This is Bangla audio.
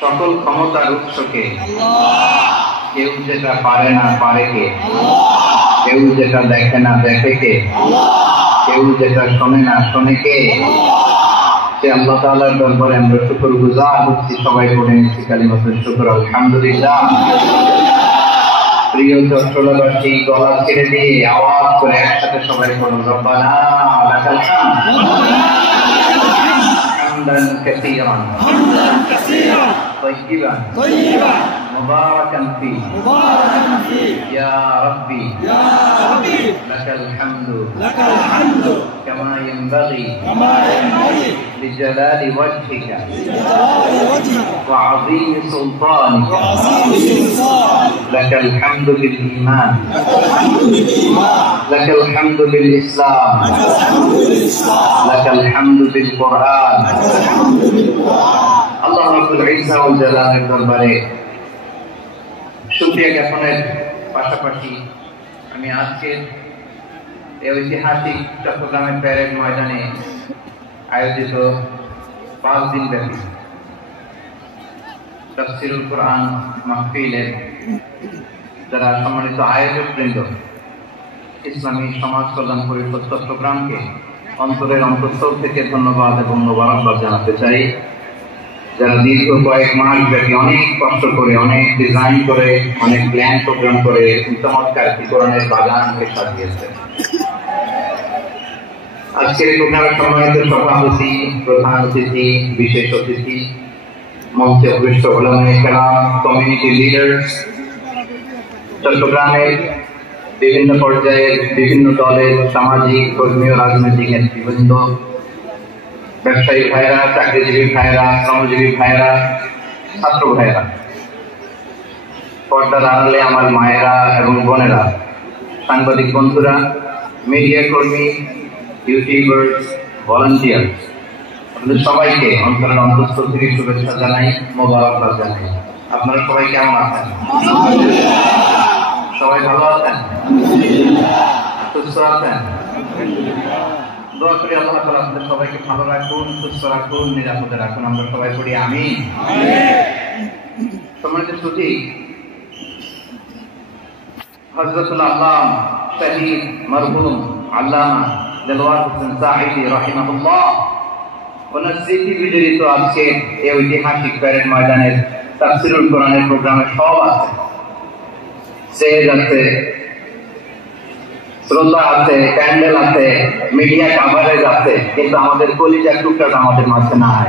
সকল ক্ষমতার উৎসকে কেউ যেটা পারে না পারে কে, কেউ যেটা দেখে না দেখে কে, কেউ যেটা শোনে না শোনে কে, সে আল্লাহ তাআলার দরবারে আমরা শুকরগুজার হচ্ছি। সবাই পড়ে নিচ্ছি কালিমাতুল শুকর, আলহামদুলিল্লাহ। প্রিয় চট্টগ্রামবাসী, গলা ছেড়ে দিয়ে আওয়াজ করে একসাথে সবাই পড়ুন, রব্বানা লাকাল হামদ হামদান কাসীরান طيبا مباركا فيه يا ربي لك الحمد كما ينبغي لجلال وجهك وعظيم سلطانك لك الحمد بالإيمان لك الحمد بالإسلام لك الحمد بالقرآن। আল্লাহ রাব্বুল ইজ্জা ওয়াল জালালের দরবারে শুকরিয়া জ্ঞাপনের পাশাপাশি আমি আজকে এই ঐতিহাসিক চট্টগ্রামের প্যারেড ময়দানে আয়োজিত 5 দিন ব্যাপী তাফসীরুল কোরআন মাহফিলের যারা সম্মানিত আয়োজক বৃন্দ, ইসলামী সমাজ কল্যাণ পরিষদ চট্টগ্রামকে অন্তরের অন্তঃস্থল থেকে ধন্যবাদ এবং মোবারকবাদ জানাতে চাই, যারা দীর্ঘ কয়েক মাস ব্যাপী অনেক কষ্ট করে, অনেক ডিজাইন করে, অনেক প্ল্যান প্রোগ্রাম করে চমৎকার কোরআনের বাগানকে সাজিয়েছে। আজকের প্রোগ্রামের সম্মানিত সভাপতি, প্রধান অতিথি, বিশেষ অতিথি, মঞ্চে উপবিষ্ট উলামায়ে কেরাম, কমিউনিটি লিডার্স, চট্টগ্রামের বিভিন্ন পর্যায়ের বিভিন্ন দলের সামাজিক, ধর্মীয়, রাজনৈতিক নেতৃবৃন্দ, ব্যবসায়ী ভাইরা, চাকরিজীবী ভাইরা, শ্রমজীবী ভাইরা, ছাত্র ভাইরা, পর্দার আড়ালে আমার মায়েরা এবং বোনেরা, সাংবাদিক বন্ধুরা, মিডিয়া কর্মী, ইউটিউবার্স, ভলান্টিয়ার, আপনাদের সবাইকে অন্তরের অন্তঃস্থল থেকে শুভেচ্ছা জানাই, মোবারকবাদ জানাই। আপনারা সবাই কেমন আছেন? সবাই ভালো আছেন? সুস্থ আছেন? দোয়া করি আল্লাহ তাআলা আপনাদের সবাইকে ভালো রাখুন, সুস্থ রাখুন, নিরাপদে রাখুন। আমরা সবাই পড়ি আমিন। সম্মানিত সুধী, হযরতুল আল্লামা শহীদ মরহুম আল্লামা দেলওয়ার হোসেন সাঈদী রাহিমাহুল্লাহ ওনার স্মৃতি বিজড়িত আজকে এই ঐতিহাসিক প্যারেড ময়দানের তাফসীরুল কোরআনের প্রোগ্রামে সব আছে, স্টেজ আছে, শ্রোতা আছে, প্যান্ডেল আছে, মিডিয়া কভারেজ আছে, কিন্তু আমাদের কলিজার টুকরাটা আমাদের মাঝে নাই।